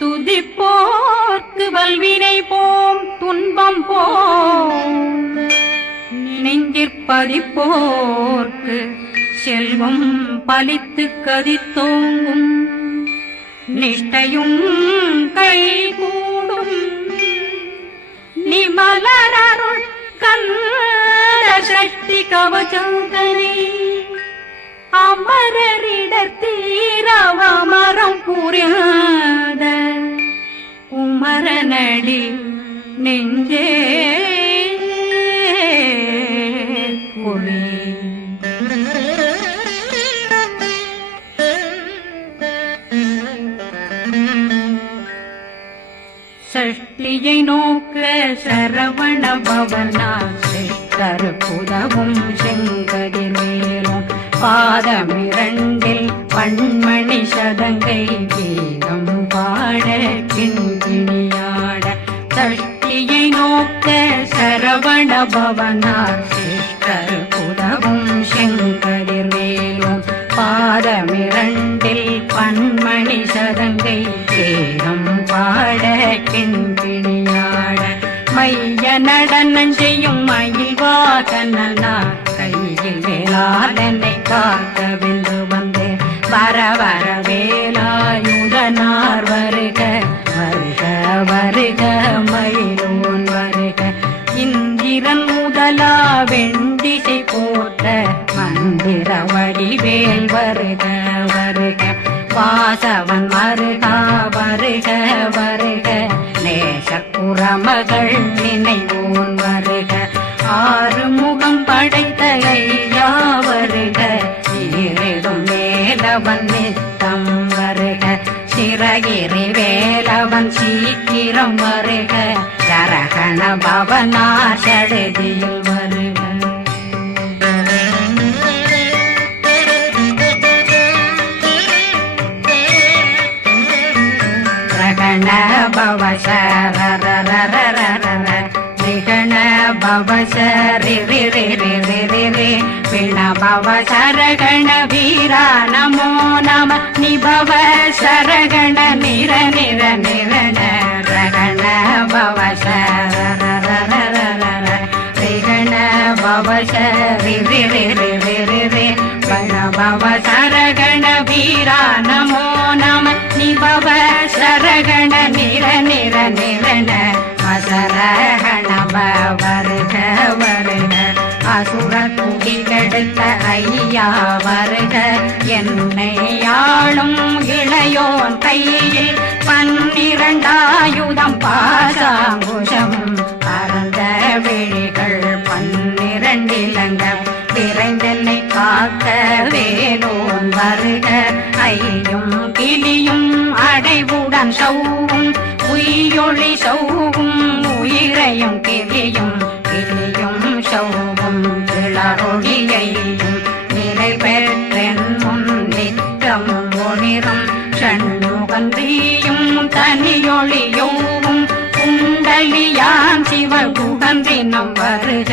துதிப்போர்க்கு வல்வினை போம் துன்பம் போம் நெஞ்சிற்பதிப்போர்க்கு செல்வம் பலித்து கதித்தோங்கும் நிஷ்டையும் கைகூடும் நிமலரருள் கந்த சக்தி கவசந்தனை அமரரிடத்தீரவமரம் புரியாத குமரனடி நெஞ்சே பொழி சஷ்டியை நோக்க சரவண பவனா சிஷ்டர் புதவும் செங்கதிர் மேலும் பாதமிரண்டில் பண்மணி சதங்கை கீதம் பாட கிண்கிணியாட சஷ்டியை நோக்க சரவண பவனா சிஷ்டர் புதவும் செங்கதிர் மேலும் பாதமிரண்டில் பண்மணி சதங்கை கீதம் பாட கிண்கிணியாட மைய நடனம் செய்யும் மயில் வாகனா கையில் வேளாளனை காக்க வென்று வந்து வர வர வேலாயுதனார் வருக வருக வருக மயிலோன் வருக இந்திரன் முதலா வெண்டிசை போட்ட மந்திர வடிவேல் வருக வருக வாசவன் வருகா வருக வருக நேசக்குறமகள் நினைவோன் வருக ஆறுமுகம் படைத்த ஐயா வருக ஈரிடும் வேலவன் நித்தம் வருக சிறகிரி வேலவன் சீக்கிரம் வருக சரகண பவனா சடுதியில் வருக ரகண பவ சரரரரரரர நிகண பவ சரிரிரிரிரிரிரி பிண பவ சரகண வீரா நமோ நம நிபவ சரகண நிர நிர நிரண ரகண பவ சரரரரரர ரிகண பவ சரிரிரிரிரிரி பிண பவ சரகண வீரா நமோ நம நிபவ சரகண நிர நிர நிரண அசரகண வருக வருக அசுர குடிகெடுத்த ஐயா வருக என்னை ஆளும் இளையோன் கையில் 12 பாசாங்குஷம் பரந்த விழிகள் 12 இலங்க விரைந்தென்னை காக்க வேலோன் வருக ஐயும் கிளியும் அடைவுடன் சௌவும் உயிரொளி சௌவும் உயிரையும் கிளியும் கிளியும் சௌவும் கிளரொளியையும் நிலை பெற்றென் முன் நித்தம் ஒளிரும் சண்முகந்தியும் தனியொளியோவும் குண்டலியான் சிவ குகந்தினம் வருக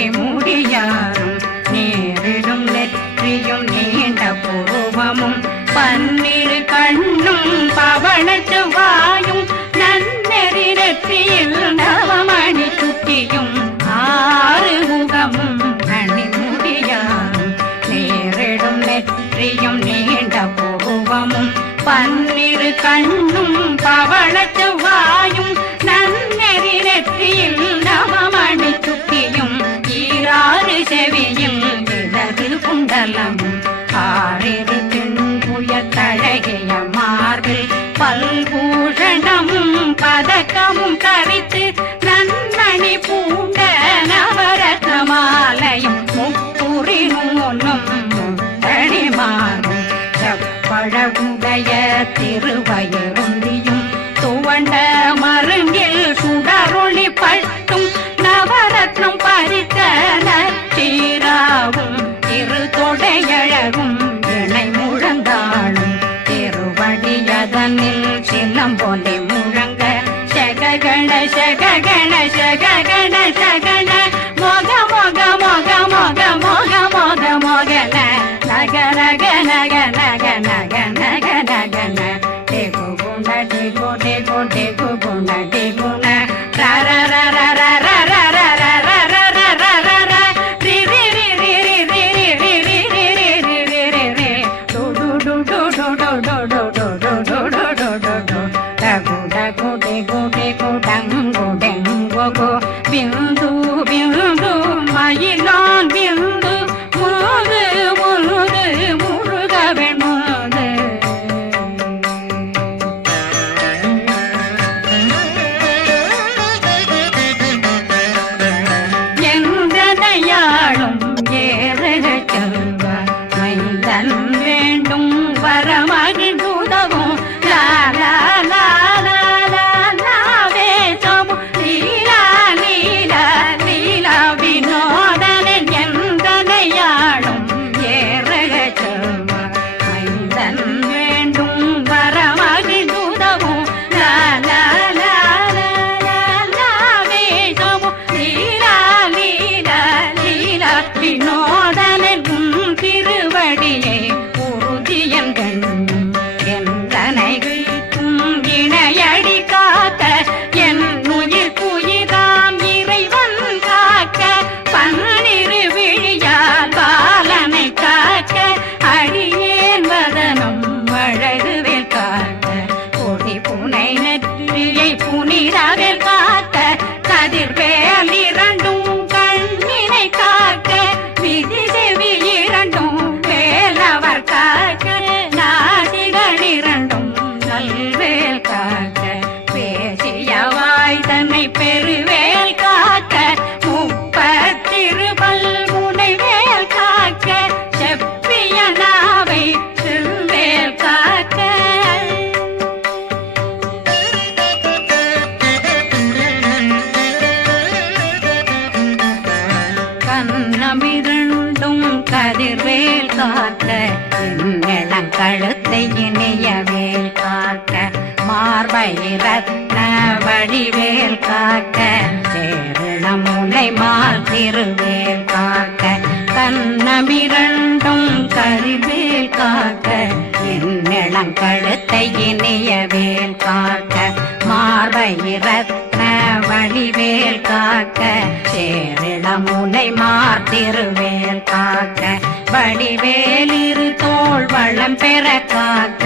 மணிமுடியாரும் நேரிடும் நெற்றியும் நீண்ட பூர்வமும் 12 கண்ணும் பவனத்து வாயும் நன்னெறி நெற்றியில் நவமணி சுட்டியும் 6 முகமும் மணிமுடியாரும் நேரிடும் நெற்றியும் நீண்ட பூர்வமும் 12 கண்ணும் பவனத்து வாயும் நன்னெறி நெற்றியில் நவமணி சுட்டியும் 6 செவியும் இடது குண்டலமும் 6 தின்புய தழகிய மார்பில் பல்பூஷணமும் பதக்கமும் தரித்து நன்மணி பூண்ட நவரத்ன மாலையும் முப்புரி நூலும் முத்தணிமாரும் செப்பழகுடைய திருவயருந்தியும் துவண்ட மருங்கில் சுடரொளி பட்டும் நவரத்னம் பறித்த நச்சீராவும் திருத்தொடையழகும் இணை முழந்தாளும் திருவடியதனில் சிலம்பொலி முழங்க சககண சககண சககண சகண ரக ரக நக நக நக நக நக ந டேகு குண டேகு டேகு டேகு குண டேகு ந ர ர ர ர ர ர ர ர ர ர ர ர ர ர ர ரி ரி ரி ரி ரி ரி ரி ரி ரி ரி ரி ரி ரி ரி ரி டு டு டு டு டு டு டு டு டு டு டு டு டு டு டு டகு டகு டேகு டேகு டங்கு டெங்கு கு பிந்து பிந்து மயிலான் பிந்து முது முது முருகவன் முது எந்தனையாளும் ஏறுக செல்வ மைந்தன் வேண்டும் வரமகிழ்ந்துதவும் லா லா லா லா லா லாவே சமு லீலா லீலா லீலா வினோதனன் எந்தனையாளும் ஏறுக செல்வ மைந்தன் வேண்டும் வரமகிழ்ந்துதவும் லா லா லா லா லா லாவே சமு லீலா லீலா லீலா வினோதனன் உன் திருவடியை உறுதியன் கண்ணும் எந்தனைகளுக்கும் இணையடி காக்க என் உயிர் குயிராம் இறைவன் காக்க பன்னிரு விழியால் பாலனை காக்க அடியேன் வதனம் அழகுவேல் காக்க கொடி புனை நெற்றியை புனிதவேல் காக்க கதிர்வேல் இரண்டும் கண்ணினை காக்க விதி செவி இரண்டும் வேலவர் காக்க நாசிகள் இரண்டும் நல்வேல் காக்க பேசிய வாய் தன்னை பெருவேல் காக்க முப்பத்திருபல் முனைவேல் காக்க செப்பிய நாவை செல்வேல் காக்க கண்ணமிரண்டும் கதிர்வேல் காக்க இளங்கழுத்தை இணையவேல் காக்க மார்பை ரத்ன வடிவேல் காக்க சேரணமுனை மால் திருவேல் காக்க கண்ணமிரண்டும் கதிர்வேல் காக்க இளங்கழுத்தை இணையவேல் காக்க மார்பை ரத்ன வடிவேல் காக்க சேரிளமுனை மார்த்திருவேல் காக்க வடிவேல் இரு தோள் வளம் பெற காக்க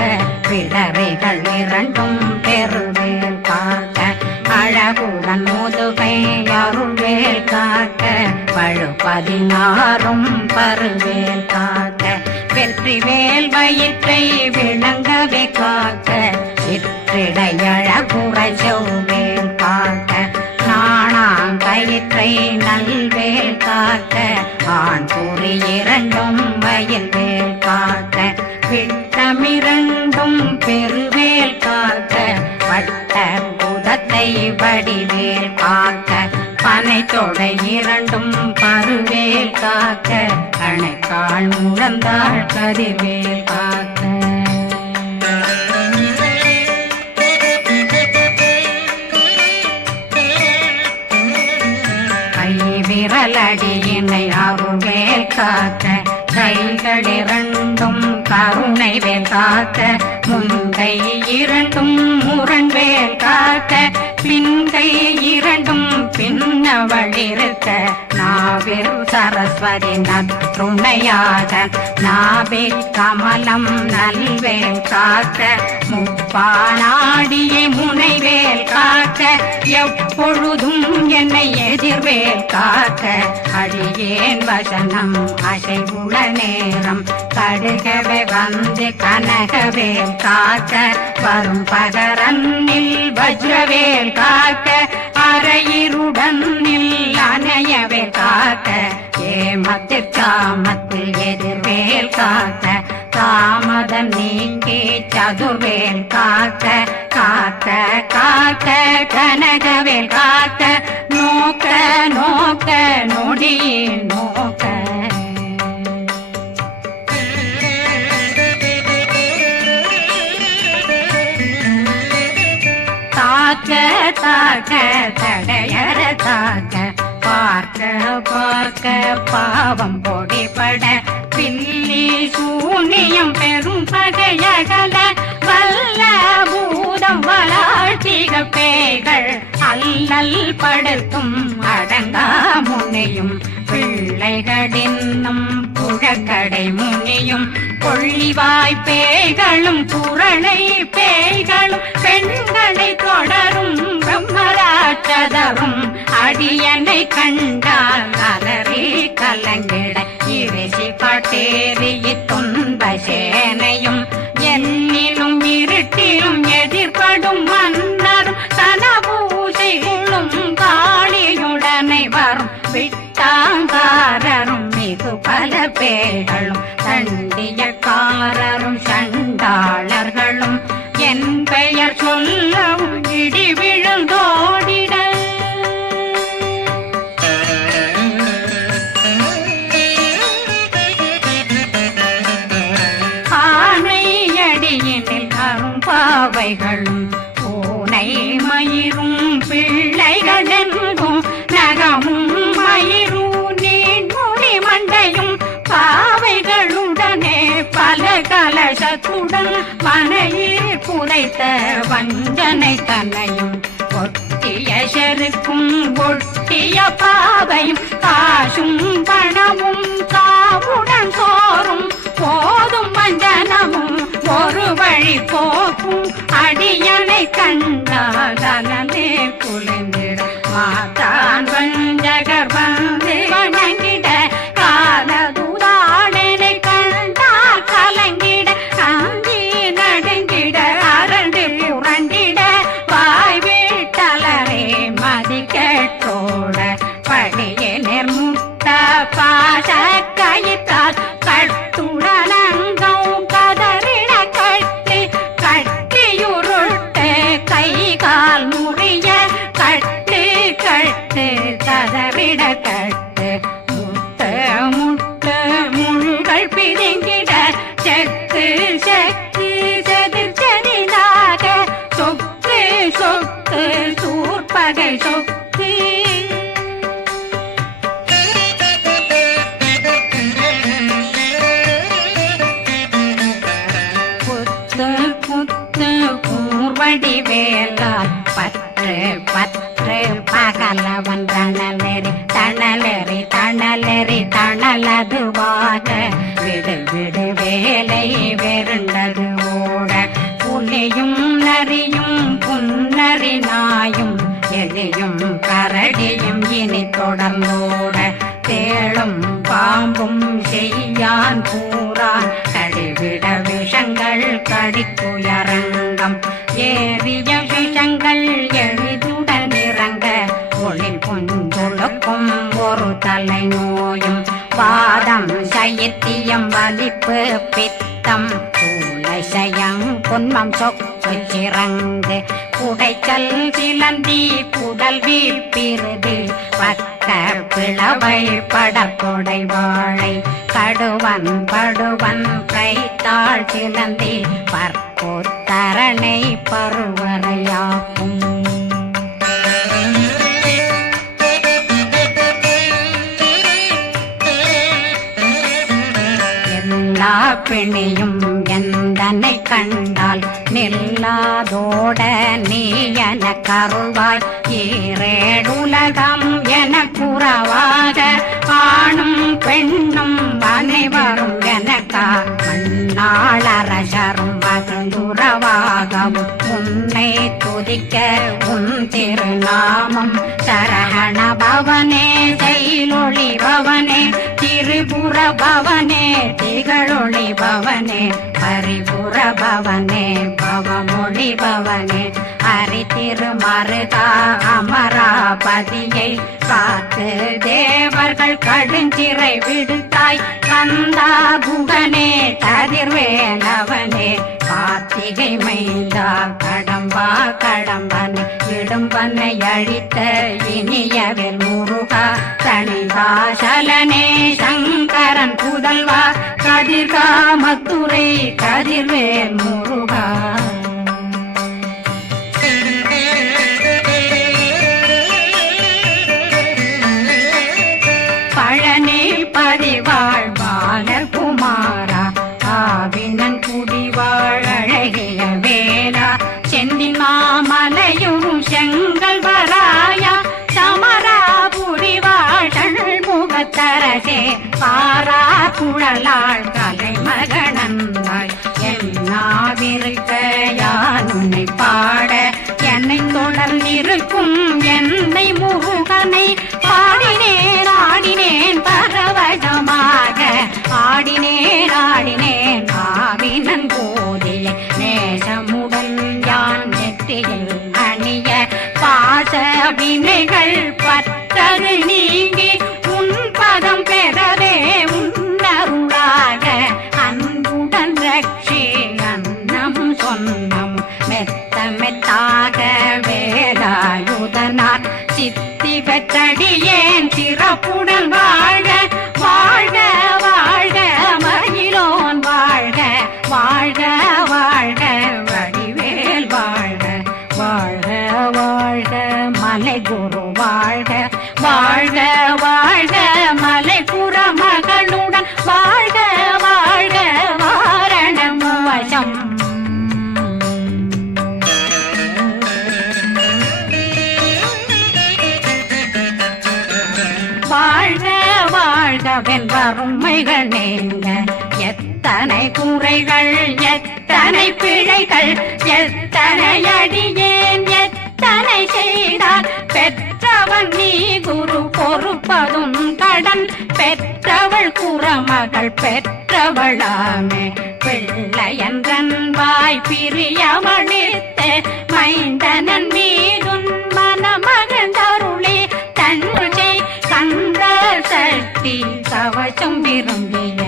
பிடரைகள் இரண்டும் பெருவேல் காக்க அழகுடன் முதுகை அருள்வேல் காக்க பழு 16 பருவேல் காக்க வெற்றிவேல் வயிற்றை விளங்கவே காக்க சிற்றிடையழகுறை செவ்வேல் காக்க நாணாங்கயிற்றை நல்வேல் காக்க ஆண் குறி இரண்டும் வயல்வேல் காக்க விட்டமிரண்டும் பெருவேல் காக்க வட்ட குதத்தை வடிவேல் காக்க பனை தொடை இரண்டும் பருவேல் காக்க அணைக்கால் முழந்தாள் கதிர்வேல் காக்க விரலடியினை அருள்வேல் காக்க கைகள் இரண்டும் கருணை வேல் காக்க முன்கை இரண்டும் முரண்வேல் காக்க பின்கை இரண்டும் பின்னவளிருக்க நாவில் சரஸ்வதி நற்றுணையாக நாவே கமலம் நல்வேல் காக்க முப்பானாடியை முனைவேல் காக்க எப்பொழுதும் என்னை எதிர்வேல் காக்க அடியேன் வசனம் அசைவுள நேரம் கடுகவே வந்து கனகவேல் காக்க வரும் பகரன்னில் வஜ்ரவேல் காக்க அரையிருடன் அணையவேல் காக்க ஏமத்தில் காமத்தில் எதிர்வேல் காக்க தாமதம் நீக்கி சதுர்வேல் காக்க காக்க காக்க கனகவேல் காக்க நோக்க நோக்க நொடியில் நோக்க தாக்க தாக்க தடையற தாக்க பார்க்க பார்க்க பாவம் பொடிபட பில்லி சூனியம் பெரும் பகையகல வல்ல பூதம் வளாழ்த்திக பேய்கள் அல்லல் படுத்தும் அடங்கா முனையும் பிள்ளைகளின்னும் புழக்கடை முனியும் கொள்ளிவாய் பேய்களும் குரளை பேய்களும் பெண்களை தொடரும் பிரம்மராட்சதரும் அடியனை கண்டால் அலறி கலங்கிட இறைசி பாட்டேறிய துன்ப சேனையும் என்னிலும் இருட்டிலும் எதிர்படும் மன்னரும் தனபூசைகளும் காளியுடனை வரும் விட்டாங்காரரும் மிகு பல பேர்களும் தண்டியக்காரரும் சண்டாளர்களும் என் பெயர் சொல்லவும் இடி விழுந்தோடிட ஆனையடியினில் அரும்பாவைகளும் பூனை மயிரும் பிள்ளைகளெங்கும் நகமும் மயிரும் நீண்முடி மண்டையும் பாவைகளுடனே பல கலசத்துடன் மனையில் புதைத்த வஞ்சனை தன்னையும் ஒட்டிய செருக்கும் ஒட்டிய பாவையும் காசும் பணமும் காவுடன் சோறும் போதும் வஞ்சனமும் ஒரு வழி போக்கும் அடியனை கண்டாலே குளிர்ந்திட மாதான் வஞ்சகர் வந்து வணங்கிட காலதுதாடனை கண்டால் கலங்கிட காந்தி நடுங்கிட அரண்டு புரண்டிட வாய் வீட்டலரே மதி கேட்டோட படியே நிர்முட்ட பாச கயிற்றால் கட்டுடலங்கம் கதறிட கட்டி கட்டியுருட்டு கை கால் முறிய கட்டு கட்டு கதறிட கட்டு முட்ட முட்ட முள்கள் பிதுங்கிட செக்கு செக்கு செதிர் செதிலாக சொக்கு சொக்கு சூர்பகை சொக்கு புத்து புத்து கூர்வடி வேலால் பற்று பற்று பகலவன் தணலெறி தணலெறி தணலெறி தணலதுவாக விடு விடு வேலை வெருண்டது ஓட புலியும் நரியும் புன்னரி நாயும் எலியும் கரடியும் இனி தொடர்ந்தோட தேளும் பாம்பும் செய்யான் கூறான் கடிவிட விஷங்கள் கடித்துயரங்கம் ஏறிய விஷங்கள் எளிதுடன் இறங்க ஒளில் புஞ்சொழுக்கும் ஒரு தலை நோயும் வாதம் சைத்தியம் வலிப்பு பித்தம் சயம் பொன்மம் சொக்கு சிறங்கு குடைச்சல் சிலந்தி குடல் வீழ்பிருது பக்க பிளவை படற்கொடை வாழை கடுவன் படுவன் கைத்தாள் சிலந்தி பற்போத்தரணை பருவரையாக்கும் எல்லா பிணியும் எந்தனை கண்டால் நில்லாதோட நீ என கருள்வாய் ஈரேடுலகம் என குறவாக ஆணும் பெண்ணும் அனைவரும் எனக்கா மண்ணாளரசரும் மகிழ்ந்துறவாகவும் உன்னை துதிக்க உன் திருநாமம் சரஹண பவனே செயலொளி பவனே திரிபுர பவனே திகழொளி பவனே பரிபுர பவனே பவமொழி பவனே ஹரி திருமருகா அமராபதியை காத்து தேவர்கள் கடுஞ்சிறை விடுத்தாய் கந்தா குகனே கதிர்வேலவனே கார்த்திகை மைந்தா கடம்பா கடம்பனை இடும்பனை அழித்த இனியவில் முருகா தனிகாசலனே சங்கரன் புதல்வா கதிர்காமத்துரை கதிர்வேல் முருகா மலையுறு செங்கல் வராயா சமராபுரி வாழல் முகத்தரசே பாரா குழலாள் கலை மகனந்தாய் என்னாவிருக்க யான் உன்னை பாட என்னை தொடர்ந்திருக்கும் என்னை முருகனை பாடினேன் ஆடினேன் பரவசமாக ஆடினேன் ஆடினேன் ஆவினன் போதிய நேசமுடன் யான் நெற்றியில் அணிய பாச வினைகள் பற்றது நீங்கி உன் பதம் பெறவே உன்னருளாக அன்புடன் ரட்சி அன்னம் சொன்னம் மெத்த மெத்தாக வேலாயுதனார் சித்தி பெற்றடியேன் சிறப்புடன் வாழ்க வாழ்க வாழ்க மகிழோன் வாழ்க வாழ்க வாழ்க வடிவேல் வாழ்க வாழ்க வாழ்க மலை குரு வாழ்க வாழ்க வாழ்க மலை புற மகளுடன் வாழ்க வாழ்க வாரணம் வசம் வாழ்க வாழ்க வென்றருமைகள் நீங்க எத்தனை குறைகள் எத்தனை பிழைகள் எத்தனை அடியேன் எத்தனை செய்தார் பெற்றவன் நீ குரு பொறுப்பதும் கடன் பெற்றவள் குறமகள் பெற்றவளாமே பிள்ளையன்றன் வாய் பிரியமளித்த மைந்தனன் மீதுன் மனமகந்தருளே தன்னை கந்த சக்தி கவசம் விரும்பிய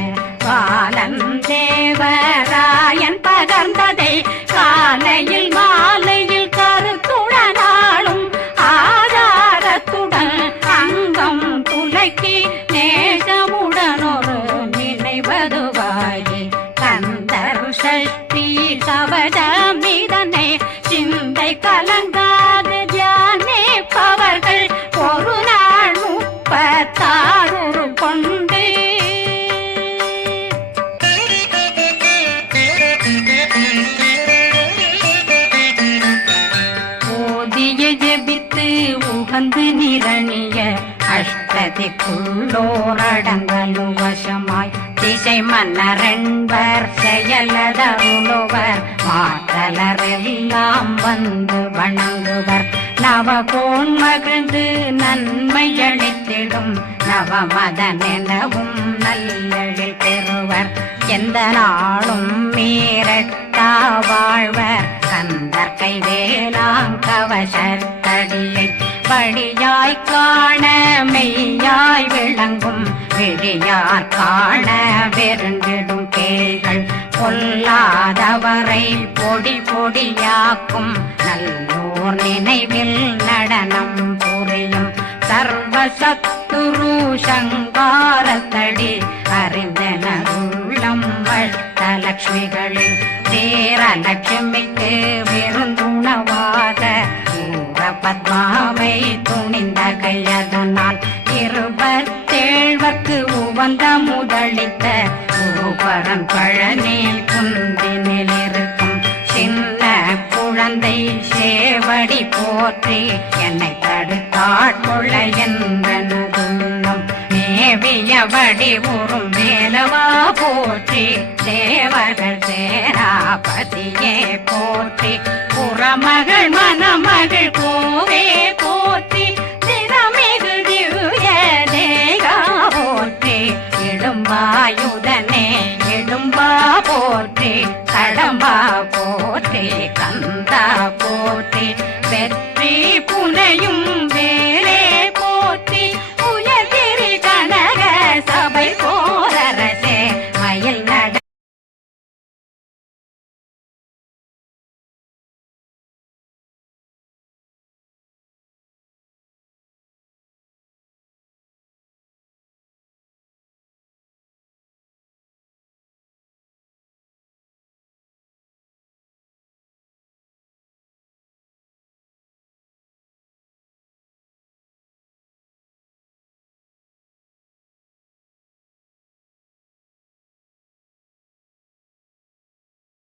பாலன் தேவராயன் பகர்ந்ததை காலையில் மாலையில் கருத்துடனாலும் ஆதாரத்துடன் அங்கம் துலக்கி நேசமுடன் ஒரு நினைவதுவாகி கந்தர் சக்தி கவசம் இதனை சிந்தை கலங்காது தியானிப்பவர்கள் ஒரு நாள் 36 கொண்டு ஓதிய ஜெபித்து உகந்து நிரணிய அஷ்டதிக்குள்ளோரடங்கலும் வசமாய் திசை மன்னரென்பர் செயலதருளுவர் மாற்றலரெல்லாம் வந்து வணங்குவர் நவகோன் மகிழ்ந்து நன்மை அளித்திடும் நவமதனெனவும் நல்லெழில் பெறுவர் எந்த நாளும் மீறட்டா வாழ்வர் கந்தர் கைவேலாங்கவசத்தடியை வழியாய் காண மெய்யாய் விளங்கும் விழியார் காண வெருண்டிடும் கேள்கள் பொல்லாதவரை பொடி பொடியாக்கும் நல்லோர் நினைவில் நடனம் புரியும் சர்வசத்துரு சங்காரத்தடி அறிந்தனருள்ளம் வட்டலட்சுமிகளில் தேரலட்சுமிக்கு விருந்துணவாத ஊர பத்மாவை துணிந்த கையதனால் 27 உவந்த முதலித்த ஊபரன் பழனில் குந்தினில் இருக்கும் சின்ன குழந்தை சேவடி போற்றி என்னை தடுத்தாட்கொள்ள என்றனதுள்ளம் மேவியபடி உறும் வேலவா போற்றி தேவர்கள் சேராபதியே போற்றி புறமகள் மணமகள் கோவே போற்றி திறமிகு திவ்ய தேகா போற்றி இடும்பாயுதனே இடும்பா போற்றி கடம்பா போற்றி கந்தா போற்றி வெற்றி புனையும்